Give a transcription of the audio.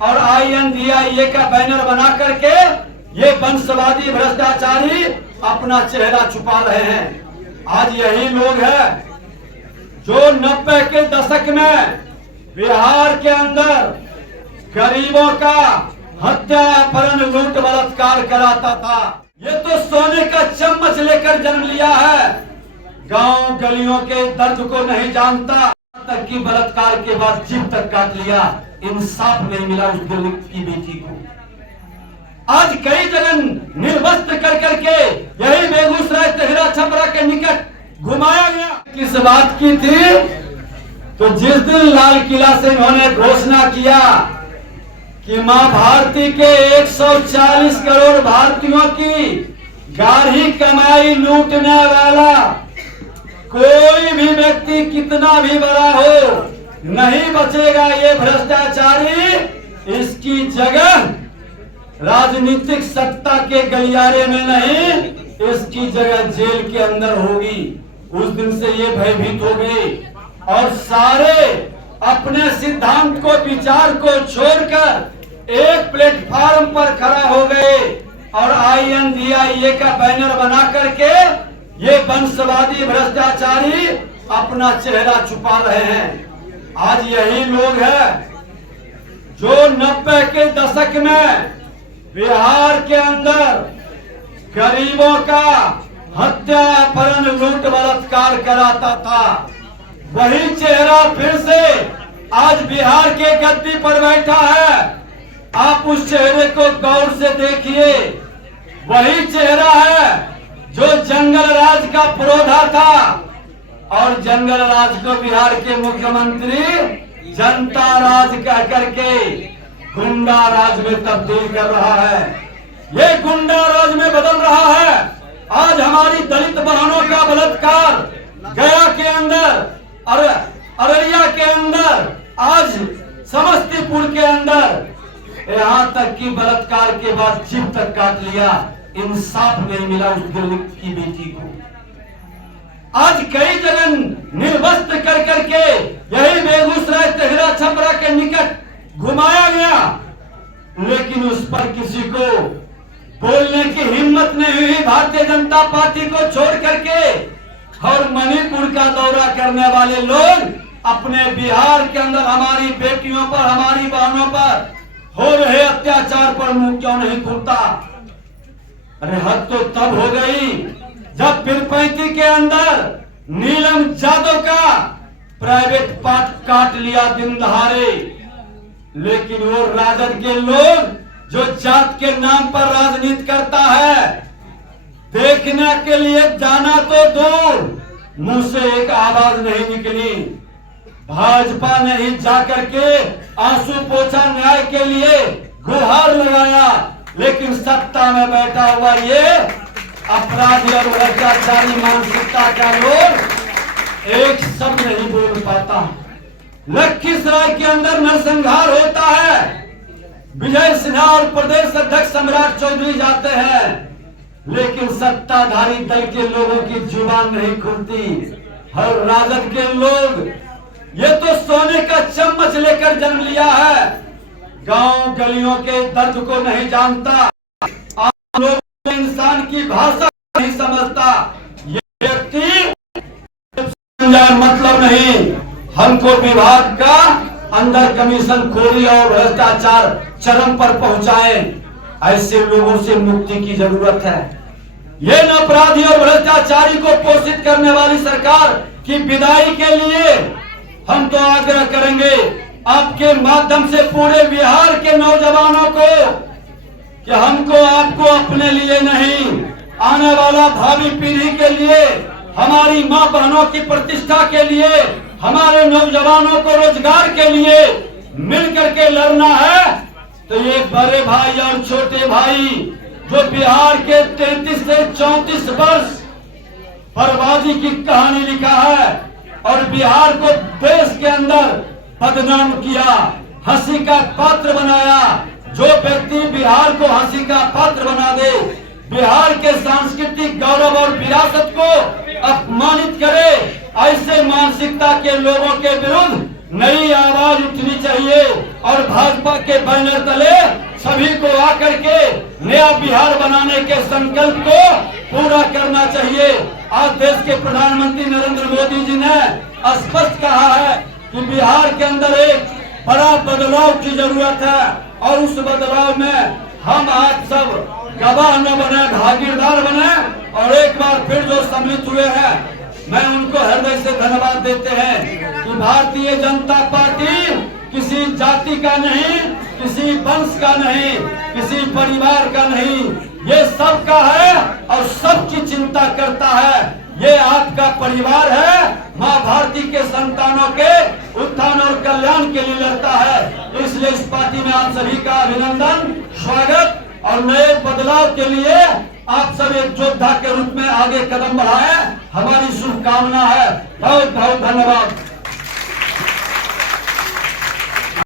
और INDIA का banner बना करके ये वंशवादी भ्रष्टाचारी अपना चेहरा छुपा रहे हैं। आज यही लोग हैं जो 90 के दशक में बिहार के अंदर गरीबों का हत्या, अपहरण, लूट, बलात्कार कराता था। ये तो सोने का चम्मच लेकर जन्म लिया है, गांव गलियों के दर्द को नहीं जानता। तक की बलात्कार के बाद जीभ तक काट लिया, इंसाफ नहीं मिला उस दलित की बेटी को। आज कई जगह निर्वस्त्र कर करके यही बेगूसराय, तेहरा, छपरा के निकट घुमाया गया। किस बात की थी? तो जिस दिन लाल किला से इन्होंने घोषणा किया कि मां भारती के 140 करोड़ भारतीयों की गाढ़ी कमाई लूटने वाला कोई भी व्यक्ति कितना भी बड़ा हो नहीं बचेगा, ये भ्रष्टाचारी इसकी जगह राजनीतिक सत्ता के गलियारे में नहीं, इसकी जगह जेल के अंदर होगी। उस दिन से ये भयभीत हो गई और सारे अपने सिद्धांत को, विचार को छोड़कर एक प्लेटफार्म पर खड़ा हो गए और INDIA का बैनर बना करके ये वंशवादी भ्रष्टाचारी अपना चेहरा छुपा रहे हैं। आज यही लोग हैं जो 90 के दशक में बिहार के अंदर गरीबों का हत्या, अपहरण, लूट, बलात्कार कराता था। वही चेहरा फिर से आज बिहार के गद्दी पर बैठा है। आप उस चेहरे को गौर से देखिए। वही चेहरा है जो जंगल राज का पुरोधा था और जंगल राज को बिहार के मुख्यमंत्री जनता राज कह करके गुंडा राज में तब्दील कर रहा है। ये गुंडा राज में बदल रहा है। आज हमारी दलित बहनों का बलात्कार गया के अंदर, अररिया के अंदर, आज समस्तीपुर के अंदर, यहाँ तक कि बलात्कार के बाद जीभ तक काट लिया, इंसाफ नहीं मिला उस दलित की बेटी को। आज कई जगह निर्वस्त्र कर करके यही बेगूसराय, तेहरा, छपरा के निकट घुमाया गया, लेकिन उस पर किसी को बोलने की हिम्मत नहीं हुई। भारतीय जनता पार्टी को छोड़ करके और मणिपुर का दौरा करने वाले लोग अपने बिहार के अंदर हमारी बेटियों पर, हमारी बहनों पर हो रहे अत्याचार पर मुंह क्यों नहीं खुलता? अरे हद तो तब हो गई जब पीरपैंती के अंदर नीलम जादव का प्राइवेट पार्ट काट लिया दिन दहाड़े। लेकिन वो राजद के लोग जो जात के नाम पर राजनीति करता है, देखने के लिए जाना तो दूर, मुंह से एक आवाज नहीं निकली। भाजपा ने ही जाकर के आंसू पोछा न्याय के लिए गुहार लगाया, लेकिन सत्ता में बैठा हुआ ये अपराधी और भ्रष्टाचारी मानसिकता का लोग एक शब्द नहीं बोल पाता। लखीसराय के अंदर नरसंहार होता है, विजय सिन्हा और प्रदेश अध्यक्ष सम्राट चौधरी जाते हैं, लेकिन सत्ताधारी दल के लोगों की जुबान नहीं खुलती। और राजद के लोग ये तो सोने का चम्मच लेकर जन्म लिया है, गांव गलियों के दर्द को नहीं जानता, आम लोग इंसान की भाषा नहीं समझता। ये व्यक्ति मतलब नहीं, हमको विभाग का अंदर कमीशन खोरी और भ्रष्टाचार चरम पर पहुंचाए, ऐसे लोगों से मुक्ति की जरूरत है। ये अपराधी और भ्रष्टाचारी को पोषित करने वाली सरकार की विदाई के लिए हम तो आग्रह करेंगे आपके माध्यम से पूरे बिहार के नौजवानों को कि हमको आपको अपने लिए नहीं, आने वाला भावी पीढ़ी के लिए, हमारी मां बहनों की प्रतिष्ठा के लिए, हमारे नौजवानों को रोजगार के लिए मिल करके लड़ना है। तो ये बड़े भाई और छोटे भाई जो बिहार के 33 से 34 वर्ष बर्बादी की कहानी लिखा है और बिहार को देश के अंदर बदनाम किया, हंसी का पात्र बनाया, जो व्यक्ति बिहार को हंसी का पात्र बना दे, बिहार के सांस्कृतिक गौरव और विरासत को अपमानित करे, ऐसे मानसिकता के लोगों के विरुद्ध नई आवाज उठनी चाहिए। और भाजपा के बैनर तले सभी को आकर के नया बिहार बनाने के संकल्प को पूरा करना चाहिए। आज देश के प्रधानमंत्री नरेंद्र मोदी जी ने स्पष्ट कहा है कि बिहार के अंदर एक बड़ा बदलाव की जरूरत है और उस बदलाव में हम आप सब गवाह न बने, भागीदार बने। और एक बार फिर जो सम्मिलित हुए हैं, मैं उनको हृदय से धन्यवाद देते हैं कि भारतीय जनता पार्टी किसी जाति का नहीं, किसी वंश का नहीं, किसी परिवार का नहीं, ये सबका है और सबकी चिंता करता है। ये आपका परिवार है, माँ भारती के संतानों के उत्थान और कल्याण के लिए लड़ता है। इसलिए इस पार्टी में आप सभी का अभिनंदन, स्वागत और नए बदलाव के लिए आप सब एक योद्धा के रूप में आगे कदम बढ़ाएं, हमारी शुभकामना है। बहुत बहुत धन्यवाद।